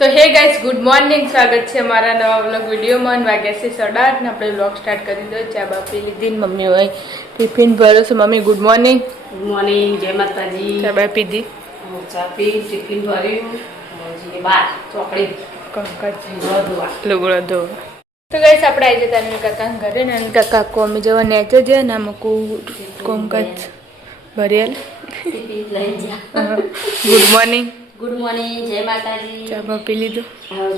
તો હે guys good morning, સ્વાગત છે અમારા નવા વ્લોગ વિડીયોમાં. વાગ્યા છે 8:30 ને આપણે વ્લોગ સ્ટાર્ટ કરી દો. ચા બાપી લીધી ને મમ્મી હોય ટિફિન ભરો છે. Mummy good morning. Good morning, જય માતાજી. ચા બાપી પીધી, ચા પી ટિફિન ભર્યું, બાર ચોકડી લુગડો ધો. તો ગાઈસ આપણે આવી જતા અનિલ કાકા ઘરે ને અનિલ કાકા કોમી જવા નેચે છે ને અમુક કોમકાજ ભરેલ. Good morning. ગુડ મોર્નિંગ, જય માતાજી. ચા બાપી લીધું,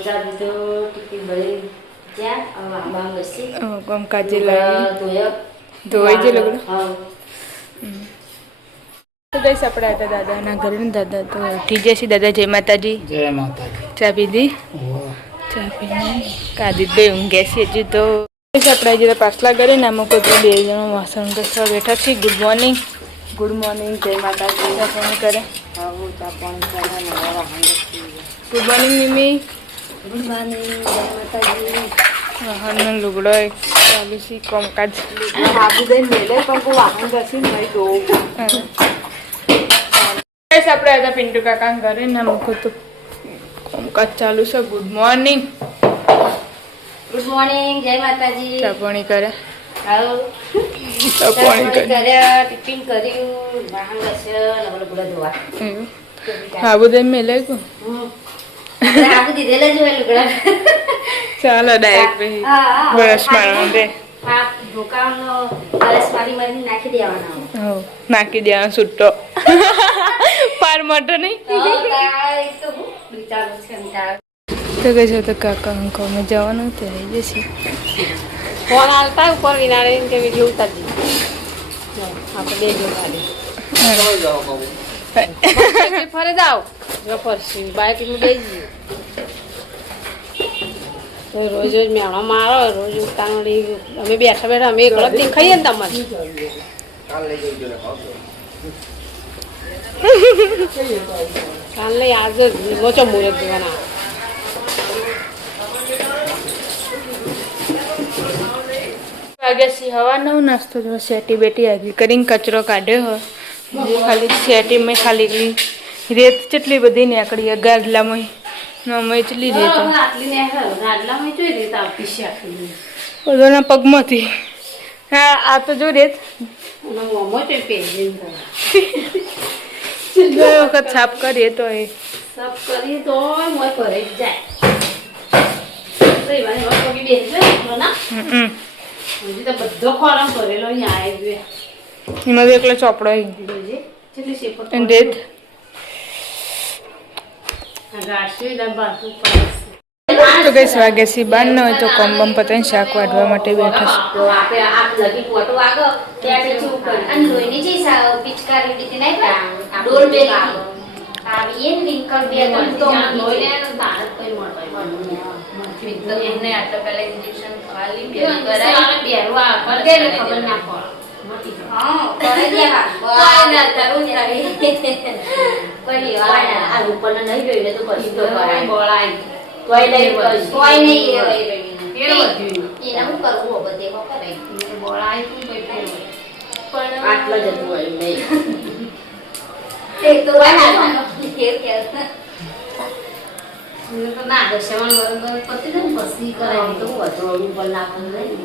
ચા પીધો, ટિફિન ભરી જ્યાં કોમકાજે લાવી ધોઈ જે લુગડો. તો ગાઈસ આપણે આવ્યા દાદાના ઘરે ને દાદા તો ઉઠી જશે. દાદા જય માતાજી. જય માતાજી. ચા પીધી, ચા પીને કાદી બે ઊંઘે છે હજુ. તો આપણે જરા પાછલા ઘરે ને અમુક તો 2 જણા વાસણ ઘસવા બેઠા છીએ. Good morning. ગુડ મોર્નિંગ, જય માતાજી. ચા પાણી કરે. ચા પાણી કરે. Good morning mummy. Good morning, જય માતાજી. વાહનનો લુગડો ચાલુ છે કામકાજ. બાબુ દઈને મેલે પણ કોઈ વાહન ઘસી નહીં દો. આપણે આવ્યા પિન્ટુ કાકા ઘરે ને અમુક તો કામકાજ ચાલુ છે. Good morning. ગુડ મોર્નિંગ, જય માતાજી. ચા પાણી કરે. હાલો, ચા પાણી કરે. ટિફિન કર્યું, વાહન ઘસ્યો, બધા ધોવા. હા બધે મેલે કો આપી દીધેલા જ હોય લુગડા. ચાલો ડાયરેક્ટ બરસ મારવાનું દે. ધોકાનો બરસ મારી નાખી દેવાના. નાખી દેવાનો છૂટો પાર મોટો નહીં. તો કહે છે તો કાકા અંકો અમે જવાનું તો આવી જશે. ફોન આવતા ઉપર વિનારે કે વિડીયો ઉતારી આપણે બે જોવા ફરે જાઓ ફરસી બાઇક નું દઈ જઈએ. રોજ રોજ મેળો મારો, રોજ ઉતાવળી અમે બેઠા બેઠા અમે એકલા દેખાઈએ ને તમારે. કાલે આજે લોચો મુહૂર્ત દેવાના. વાગ્યા સી હવાનો નાસ્તો જો સેટી બેટી આગી કરીને કચરો કાઢ્યો હોય. ખાલી સેટી મેં ખાલી રેત કેટલી બધી નીકળી ગાદલામાં એટલી રેત બધાના પગમાંથી. હા આ તો જો રેત વખત સાફ કરીએ તો એ સાફ કરીએ તો કરે જાય. બધો ખોરાક ભરેલો એમાં એકલો ચોપડો રેત. તો કઈ વાગ્યા 12 ન હોય તો કોમ્બમ પતાવીને શાક વાઢવા માટે બેઠા ના દશામાં પતિ ને પછી કરાવી તો હતું પર નાખવું નહીં.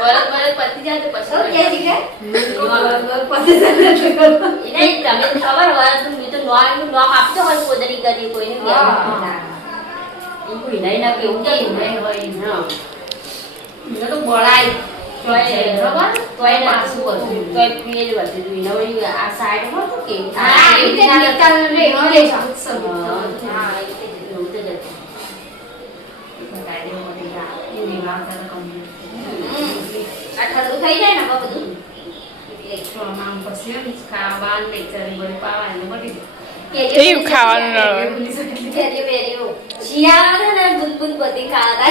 બરોબર પતિ જાય તો પછી તમે ખબર હોય તો મેં તો નોમ આપતો હોય કોદરી કરી કોઈને કોઈ નહીં ના કેવું કેવું નહીં હોય ના તો બળાય બરાબર તોય નાસું હતું તોય પીએ જ હતું નવી આ સાઈડ માં તો કે આ રીતે નિકાલ રે હરે સબ હા એટલે એવું તો જતું ગાડી મોટી આ એની વાત કમ્પ્લીટ આ ઠરું થઈ જાય ને બધું એટલે આમ પછી ખાવાનું લેક્ચર બળી પાવાનું બળી એવું ખાવાનું શિયાળા ને દૂધ બધી ખાવા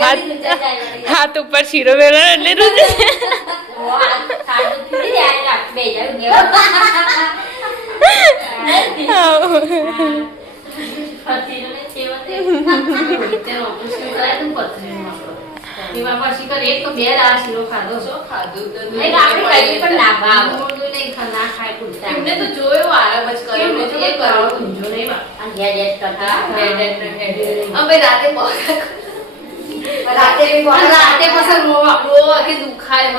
હાથ ઉપર શીરો વેલો એટલે રૂજે રાતે પસંદ રોવા કે દુખાય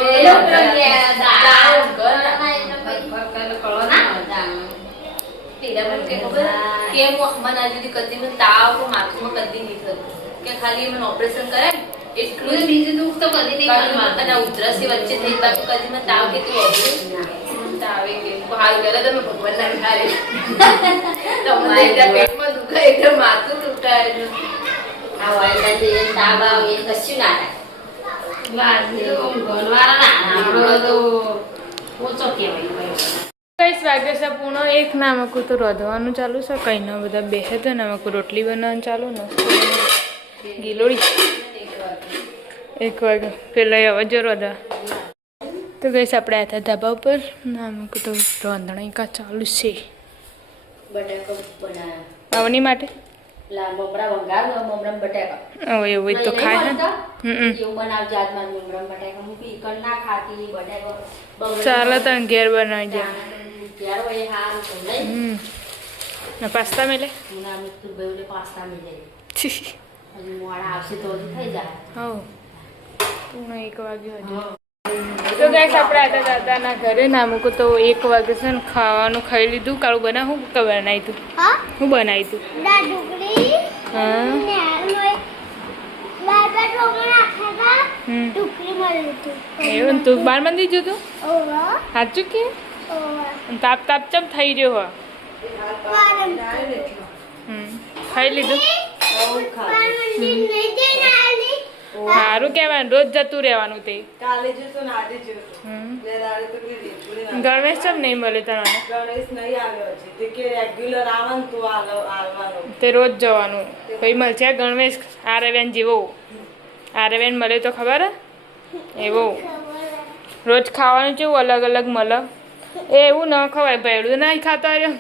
કે ખાલી મને ઓપરેશન કરે એટલું જ બીજું દુઃખ તો કદી નહીં માતાના ઉધરસી વચ્ચે થઈ બાકી કદી મને તાવ કે તું આવે કે હાલ કરે તમે ભગવાન ના વિહારે તમારે ત્યાં પેટમાં દુખાય એટલે માથું તૂટાય આ વાયલા જે તાવ આવે એ કશું ના થાય ગણવાના આપણો તો ઓછો કહેવાય 21 વાગે છે પૂર્ણ એક નામકું તો રોધવાનું ચાલુ છે કઈ ના બધા બેસે તો નામકું રોટલી બનાવવાનું ચાલુ ને ગીલોડી 1 વાગે પેલા હવે જો રોધા તો ગઈશ આપણે આ હતા ધાબા ઉપર નામકું તો રોંધણી કા ચાલુ છે બટાકા બનાવ્યા આવની માટે મમરા વંગાર મમરા બટાકા એવું તો ખાય ને એવું બનાવજે આજમાં મમરા બટાકા હું પી કર ના ખાતી બટાકા ચાલો તને ઘેર બનાવી દે ઘેર હોય હાર તો નહીં પાસ્તા મેલે મુના મિત્ર ભાઈને પાસ્તા મિલે હજી મોડા આવશે તો થઈ જાય હા પૂર્ણ 1 વાગ્યો હજુ તો ગાઈસ આપણે આતા દાદાના ઘરે નામું તો 1 વાગે છે ને ખાવાનું ખાઈ લીધું કાળું બનાવું કે બનાવી તું હું બનાવી તું એવું તું 12 મંદી જો તું સાચું કે તાપ તાપ ચમ થઈ રહ્યો ખાઈ લીધું સારું કહેવાય રોજ જતું રહેવાનું તે ગણેશ ચમ નહીં મળે તને તે રોજ જવાનું પછી મળશે ગણેશ આરવ્યાન જેવો આરવ્યાન મળે તો ખબર એવો રોજ ખાવાનું કેવું અલગ અલગ મળે એ એવું ન ખવાય ભેળું ના ખાતા રહ્યો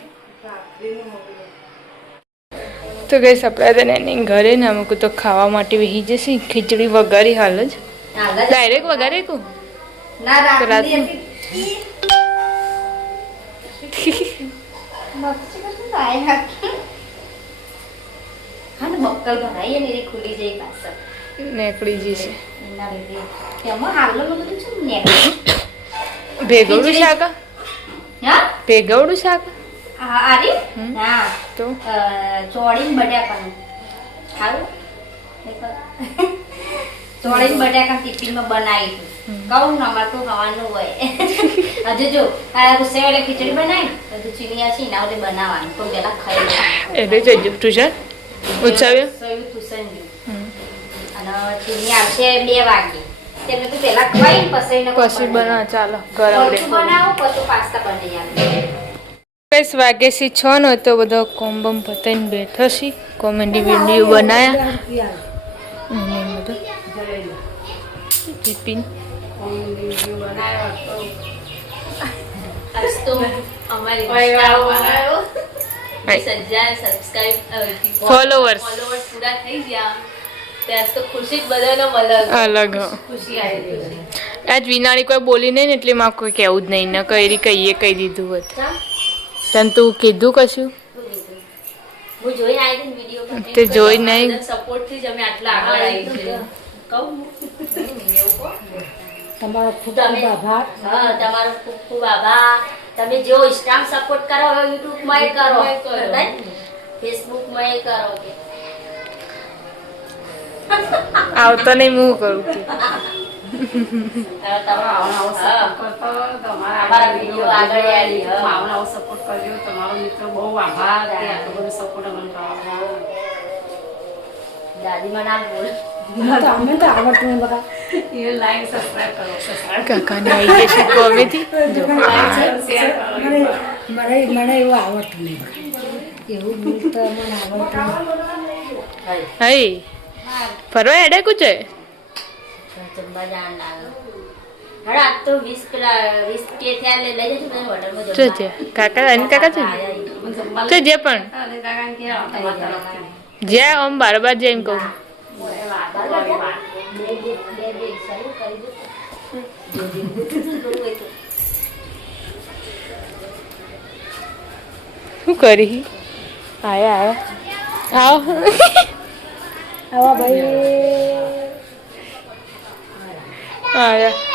તો ગઈ આપણે તને એની ઘરે ને અમુક તો ખાવા માટે વહી જશે ખીચડી વઘારી હાલ જ ડાયરેક્ટ વઘારે કહું નેકડી જશે ભેગવડું શાક ભેગવડું શાક તો ચોળીને બટાકાનું ખાવું ચોળીને બટાકા ટિફિનમાં બનાવી કહું ને અમારે તો ખાવાનું હોય હજુ જો આ ગુસ્સે વાળે ખીચડી બનાવી હજુ ચીનિયા છે એના વડે બનાવવાનું તો પેલા ખાઈ એટલે જજો ટ્યુશન ઉત્સવ્ય ટ્યુશન અને ચીની આવશે 2 વાગે તેમને તો પેલા ખવાઈ પછી બનાવ ચાલો ગરમ બનાવો પછી પાસ્તા બની આવે 21 વાગે 6 નો તો બધો કોમ્બમ પતાઈને બેઠો છે કોમેડી વિડીયો બનાયા ટિફિન ફોલોવર્સ પૂરા થઈ ગયા ત્યાં તો ખુશી જ બધાનો અલગ ખુશી આવી આજ વિનાળી કોઈ બોલી નહીં ને એટલે માં કોઈ કહેવું જ નહીં ને કઈ કહી દીધું હોત તને તું કીધું કશું હું જોઈ આવી હતી વિડિયો તે જોઈ નહીં સપોર્ટ થી જ અમે આટલા આગળ આવી છે કહું તમારો ખૂબ આભાર હા તમારો ખૂબ ખૂબ આભાર તમે જો ઇન્સ્ટાગ્રામ સપોર્ટ કરો યુટ્યુબ માં કરો ફેસબુક માં કરો કે આવતો નહીં હું કરું કે કાકાને આવી જશે કોમેથી મને એવું આવડતું નહીં એવું બોલતા મને આવડતું હઈ ફરવા હેડે કુછે જમવા જાણ લાગે હડા આજ તો 20 કે થયા લઈ જજો તમે હોટલમાં શું છે કાકા અને કાકા છે તો જે પણ જ્યાં આમ બારબાર જઈને કહું શું કરી આયા આવો આવા ભાઈ આયા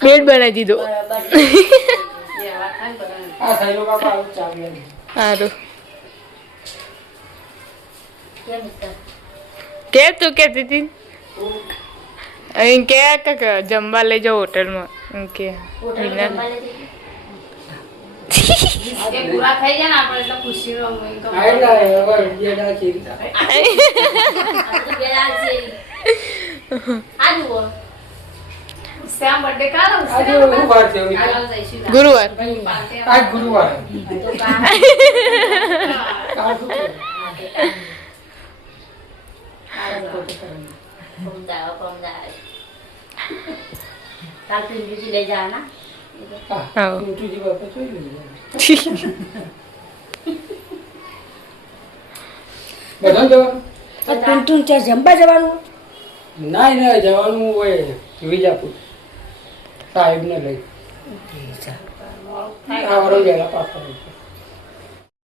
બેડ બનાવી દીધો સારું કે તું કહેતી હતી અહીં કે જમવા લઈ જાઓ હોટલમાં એમ કે પૂરા થઈ જાય ને આપણે એટલે ખુશી ગુરુવાર કાલ પિંજરી લઈ જવાના ટૂંટૂન ત્યાં જમવા જવાનું ના જવાનું હોય વિજાપુર સાહેબ ને લઈ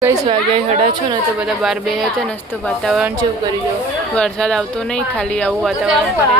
કઈ વાગે હડા છો ને તો બધા બહાર બેસે છે ને તો વાતાવરણ કેવું કરી દો વરસાદ આવતો નહીં ખાલી આવું વાતાવરણ કરે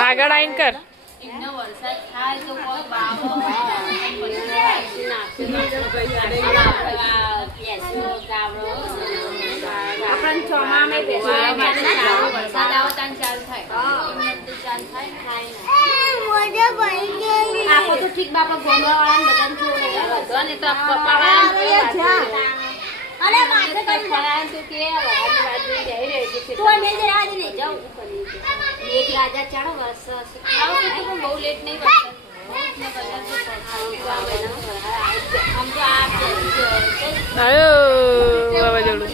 આગળ આવીને કર ઠીક બાપા ગોમડા અરે માથે કરી તો કે તો મેં જરા દે ને જાઉં એક રાજા ચાડો વર્ષ પણ બહુ લેટ નહીં हम तो આયો વાવાઝોડું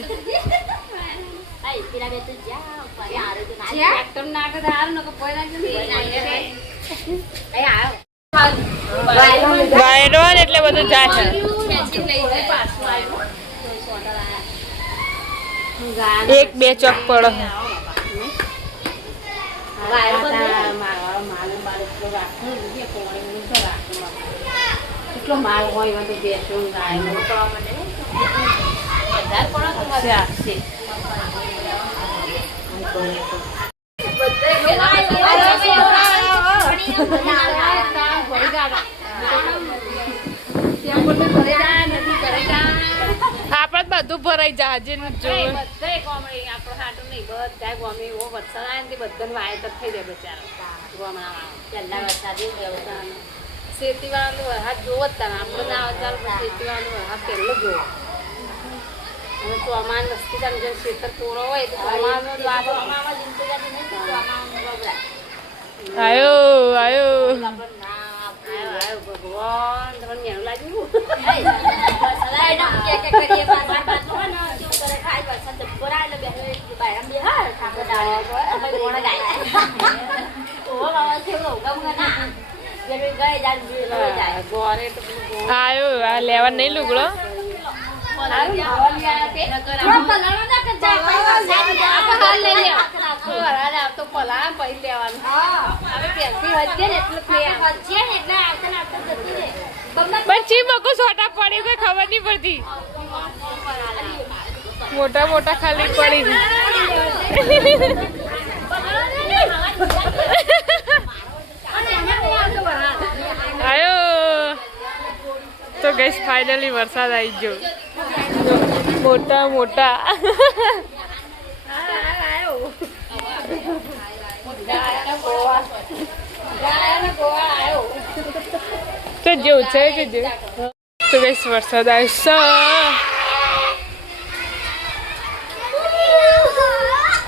आई पिला में तो जा पर यार तो ना ट्रैक्टर ना का दार न को पोयला के आई आयो વાયરવાન એટલે બધું જાય છે મેચિંગ લઈ જાય પાછો આવ્યો એક બે ચોક પડો વાયર બધા માલ એટલો રાખો રૂપિયા કોણી તો રાખો એટલો માલ હોય એમાં તો બેસો ગાય નો તો મને વધારે પડો તો મજા આવશે બધા આપડે બધું ભરાઈ જાય જે જોવે બધાય કોમડી આપણો હાટું નહીં બધાય કોમડી એવો વરસાદ આવે ને તે બધાને વાયતર થઈ જાય બચારા ગામડામાં પહેલા વરસાદી વ્યવસ્થા ખેતીવાળાનું હાથ જોવો જ તાને આપણે ના આવે ચાલો પણ ખેતીવાળાનું હાથ પહેલો જોવો અને ચોમાન વસ્તી તાને જેમ ખેતર પૂરો હોય તો ચોમાનો જ વાતો ચોમામાં જિંદગી નહીં ચોમામાં બગડા આયો આયો ભગવાન તમને મેળું લાગ્યું આયો આ લેવા નહીં લુગડો પછી બકો છોટા પડી કોઈ ખબર નહીં પડતી મોટા મોટા ખાલી પડી આયો તો ગઈશ ફાઇનલી વરસાદ આવી ગયો મોટા મોટા તો જેવું છે કે જે તો ગઈશ વરસાદ આવશે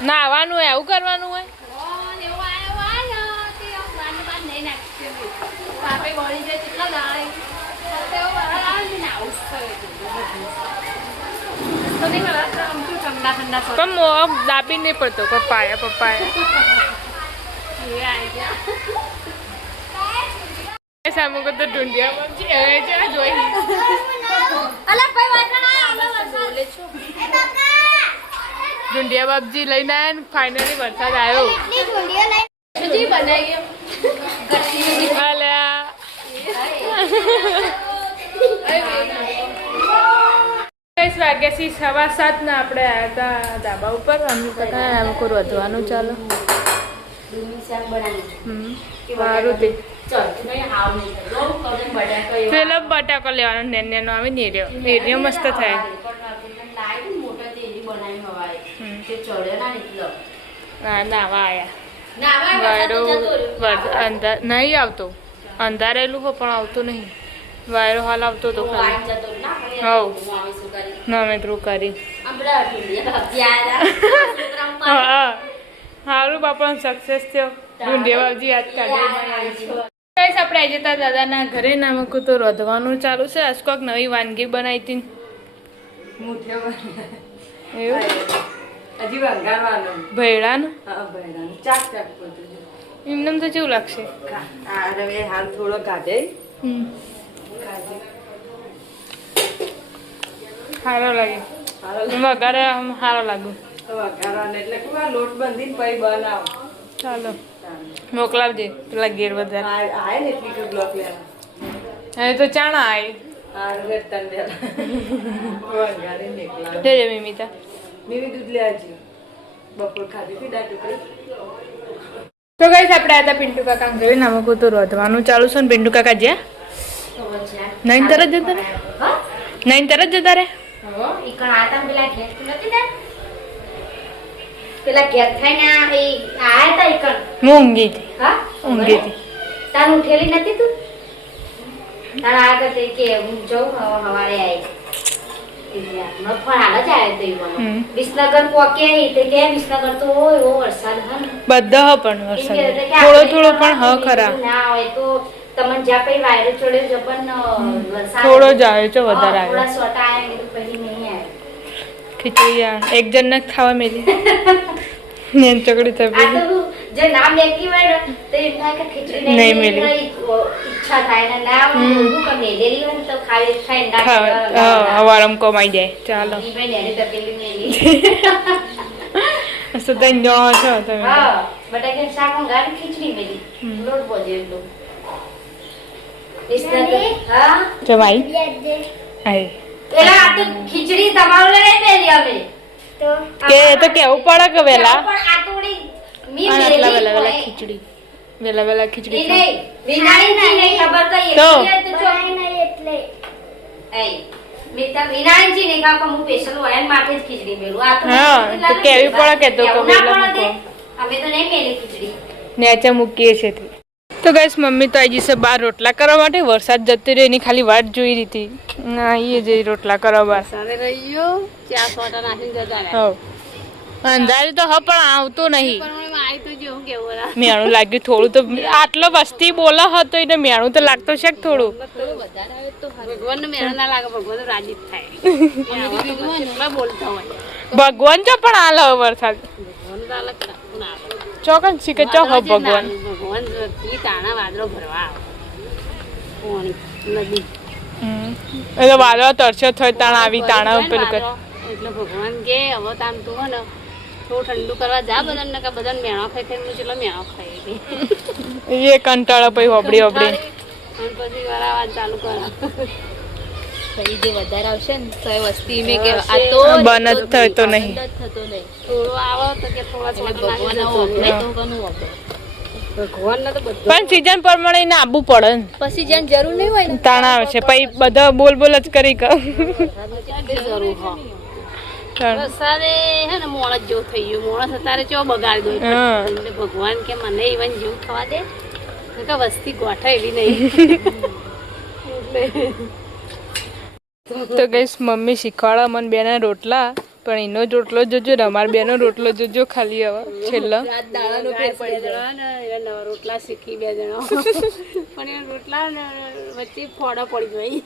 નાવાનું હોય આવું કરવાનું હોય પણ મોં દાબી નહીં પડતો પપ્પાયા સામુ તો ઢૂંઢિયા જોઈ ઢૂંઢિયા બાપજી લઈને આવ્યા ને ફાઇનલી વરસાદ આવ્યો અલ્યા વાગ્યાથી 7:15 ને આપણે આવ્યા હતા ધાબા ઉપર અમને તો કાંઈ આમ કોઈ વધવાનું ચાલો સારું તે પેલો બટાકો લેવાનો નેનો આવે ને એરિયો મસ્ત થાય નાવા આવ્યા અંધાર નહીં આવતો અંધારેલું હો પણ આવતું નહીં વાયરો હાલ આવતો હતો ખાલી હવ નમેત્રું કરી સારું બાપા સક્સેસ થયો ઢૂંઢિયાજી યાદ કાઢી આપણે આવી જતા દાદાના ઘરે નામક તો રોધવાનું ચાલુ છે આજ કોઈક નવી વાનગી બનાવી હતી એવું હજી વંગારવાનું ભેળાનું ચાક ચાક બધું એમને તો કેવું લાગશે હવે હાલ થોડો કાઢે સારો લાગે વઘારે સારો લાગે વઘારવાનું એટલે કેવા લોટ બાંધીને પછી બનાવો ચાલો મોકલાવજે પેલા ઘેર વધારે આય ને એટલી બ્લોક લેવા હવે તો ચાણા આવી વઘારી નીકળા જય મિમિતા મેવી દૂધ લે આવજો બપોર ખાધી હતી દાળ ટુકડી તો ગઈશ આપણે આ હતા પિન્ટુ કાકા ઘરે નામક તો રોધવાનું ચાલુ છે ને પિન્ટુ કાકા જ્યાં નહીં તરત જતા રે નહીં તરત જતા રે પેલા ઘેર થઈને આયા તા ઈકણ હું ઊંઘી હતી ઊંઘી હતી તાર ઉઠેલી નથી તું તાર આ કરતે કે હું જઉં હવારે આવી હાલ જ આવ્યો તો વિસનગર પોકે તે કે વિસનગર તો એવો વરસાદ હા ને બધા પણ વરસાદ થોડો થોડો પણ હ ખરા ના હોય તો તમને જ્યાં પછી વાયરો ચડ્યો જો પણ વરસાદ થોડો જ આવ્યો છે વધારે આવ્યો થોડા સોટા આવ્યા કે પછી નહીં આવ્યો ખીચડી એક જણ ને ખાવા મેલી નેન ચકડી આ તપી તો જે નામ લેકી હોય ને તો એમ થાય કે ખીચડી નહીં મેલી. ઈચ્છા થાય ને ના હું કે મેલેલી હોય ને તો ખાઈ ખાઈ ખાવા હવારમ કમાઈ જાય ચાલો ભાઈ નેની તપેલી મેલી તો તઈ જાણો છો તમે હા બટાકા શાક ગાન ખીચડી મેલી લોટ બોજે એટલું હા જમાઈ આઈ પેલા આ તો ખીચડી તમારું લઈ મેલી અમે કે એ તો કેવું પડે કે વેલા પણ આ થોડી મી આટલા મેલી વેલા વેલા હોય. ખીચડી વેલા વેલા ખીચડી એ ખાવ. નહીં વિનાળી નહીં ખબર તો તો? વિનાળી નહીં ખાવ હું સ્પેશિયલ વાયન માટે જ ખીચડી મેલું આ તો હા, તો કેવી પડે કે તો એવું કબીલા ના પડે મૂકો. તે. અમે તો નહીં મેલી ખીચડી નેચે મૂકીએ છે તે. તો ગાઈસ મમ્મી તો આવી જશે બહાર રોટલા કરવા માટે. વરસાદ જતો રહ્યો એની ખાલી વાટ જોઈ રહી હતી. ના આવીએ જઈ રોટલા કરવા બહાર. સારે રહી ગયો ચા સોટા નાખીને જતા હવ અંધારી તો હ પણ આવતો નહીં. પણ આવી તો જો કેવું મેણું લાગ્યું થોડું તો. આટલો વસ્તી બોલા હતો એટલે મેણું તો લાગતો છે કે થોડું. ભગવાનને મેળા ના લાગે ભગવાન તો રાજી જ થાય કેટલા બોલતા હોય ભગવાન ચો પણ આલ હવે વરસાદ ભગવાન તો અલગ ના આવે. ચોકન શીખે ચો હ ભગવાન. ભગવાન ઈ તાણા વાદળો ભરવા આવે પોણી નદી એ તો વાદળો તરસ્યો થયો તાણ આવી તાણા પેલું કર. એટલે ભગવાન કે હવે તામ તું હે ને થોડું ઠંડુ કરવા જા બધાને નકા બધાને મેણો ખાઈ ખાઈને હું ચેટલો મેણો ખાઈ એ કંટાળો પછી હોબડી હોબડી. અને પછી વરાવા ચાલુ કરા પછી જે વધારે આવશે ને તો એ વસ્તી મેં કે આવશે. આ તો બંધ જ થતો નહીં. થતો નહીં થોડું આવો તો કે થોડા એટલે છોટા ભગવાન આવો આપણે તો કોનું વાપરો ભગવાન ના તો બધું પણ સીઝન પ્રમાણે એને આવવું પડે ને. પછી જ્યાં જરૂર નહીં હોય ને તાણા આવશે પછી બધા બોલ બોલ જ કરી કર. જરૂર હા વરસાદે હે ને મોણસ જેવું થઈ ગયું મોણસ અત્યારે ચો બગાડી દો હા. એટલે ભગવાન કે મને ઇવન જેવું થવા દે કે વસ્તી ગોઠા એવી નહીં તો ગઈશ મમ્મી શીખવાડા મને બેના રોટલા પણ એનો જ રોટલો જોજો ને અમારા બેનો રોટલો જોજો ખાલી હવે છેલ્લો. રાત દાડાનો ફેર પડી જાય ને રોટલા શીખી બે જણા પણ એ રોટલા ને વચ્ચે ફોડા પડી જાય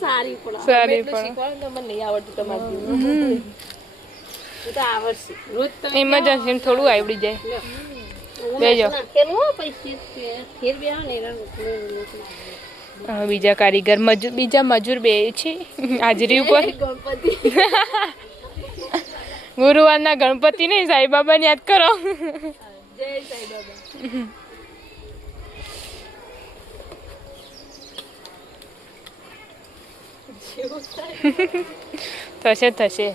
સારી પડે સારી એટલું પણ શીખવાડો તો મને નહીં આવડતું તમારે જેવું. એ તો આવડશે રોજ તમે ઇમરજન્સી થોડું આવડી જાય. બેજો. નાખેલું હો પૈસે ફેર બે ને એના રોટલો હવે બીજા કારીગર બીજા મજૂર બે છે હાજરી ઉપર. ગણપતિ ગુરુવારના ગણપતિ નહીં સાંઈબાબાને યાદ કરો. જય સાઈ બાબા. થશે થશે.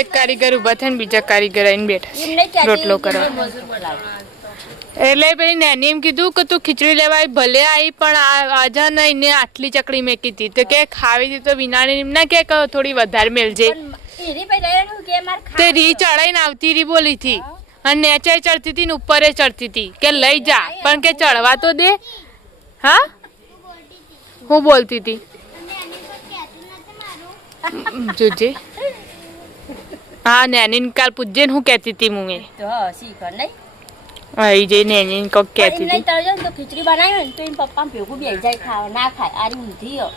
એક કારીગર ઊભા થઈને બીજા કારીગર આવીને બેઠા છે રોટલો કરવા. એટલે પેલી નેની એમ કીધું કે તું ખીચડી લેવાય ભલે આવી પણ આજા નહીં ને આટલી ચકડી મેકી હતી તો કે ખાવી હતી તો વિનાની એમ ના કે થોડી વધારે મેલજે. તે રી ચડાઈને આવતી રી બોલી હતી અને નેચે ચડતી હતી ને ઉપરે ચડતી હતી કે લઈ જા પણ કે ચડવા તો દે. હા હું બોલતી હતી જોજે. હા નેની કાલ પૂછજે ને હું કહેતી હતી હું એ તો શીખર નહીં આવી જઈ નેની કોક કહેતી હતી. તો ખીચડી બનાવી હોય ને તો એમ પપ્પા ભેગું બે જાય ખાવા ના ખાય આરી ઊંધી હો.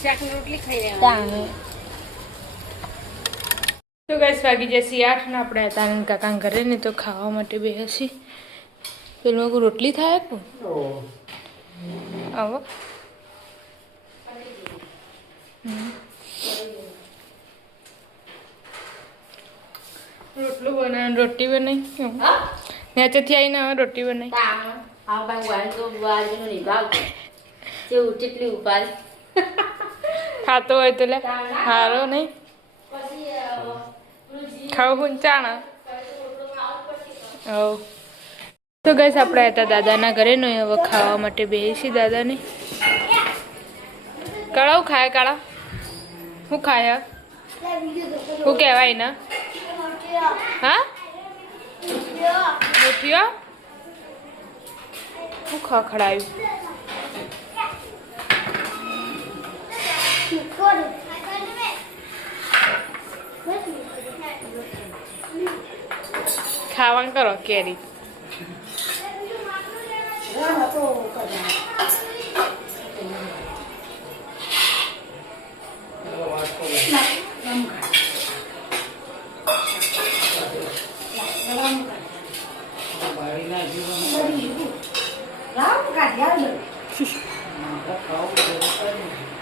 શાક ને રોટલી ખાઈ લેવાની તો ગાઈસ વાગી જશે 8 ને આપણે તારણ કાકા ઘરે ને તો ખાવા માટે બેસી પેલું કોઈ રોટલી થાય કો આવો રોટલું બનાવી રોટી બનાવી નેચેથી આવીને હવે રોટી બનાવી. હા ભાઈ વાળ તો વાળનો નિભાવ જેવું જેટલી ઉપાડી ખાતો હોય તો લે હારો નહીં ખાવું ચાણા. હવ તો ગઈશ આપણે હતા દાદાના ઘરે ને હવે ખાવા માટે બેસી દાદાને. કાળા હું ખાય કાળા શું ખાય શું કહેવાય ને હા મુઠિયો શું ખખડાયું ખાવાનું કરો કેરી.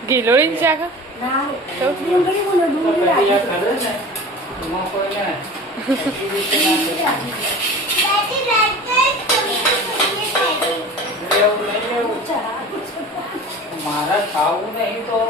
ગિલોડી શાક તો મારા ખાવું નહીં તો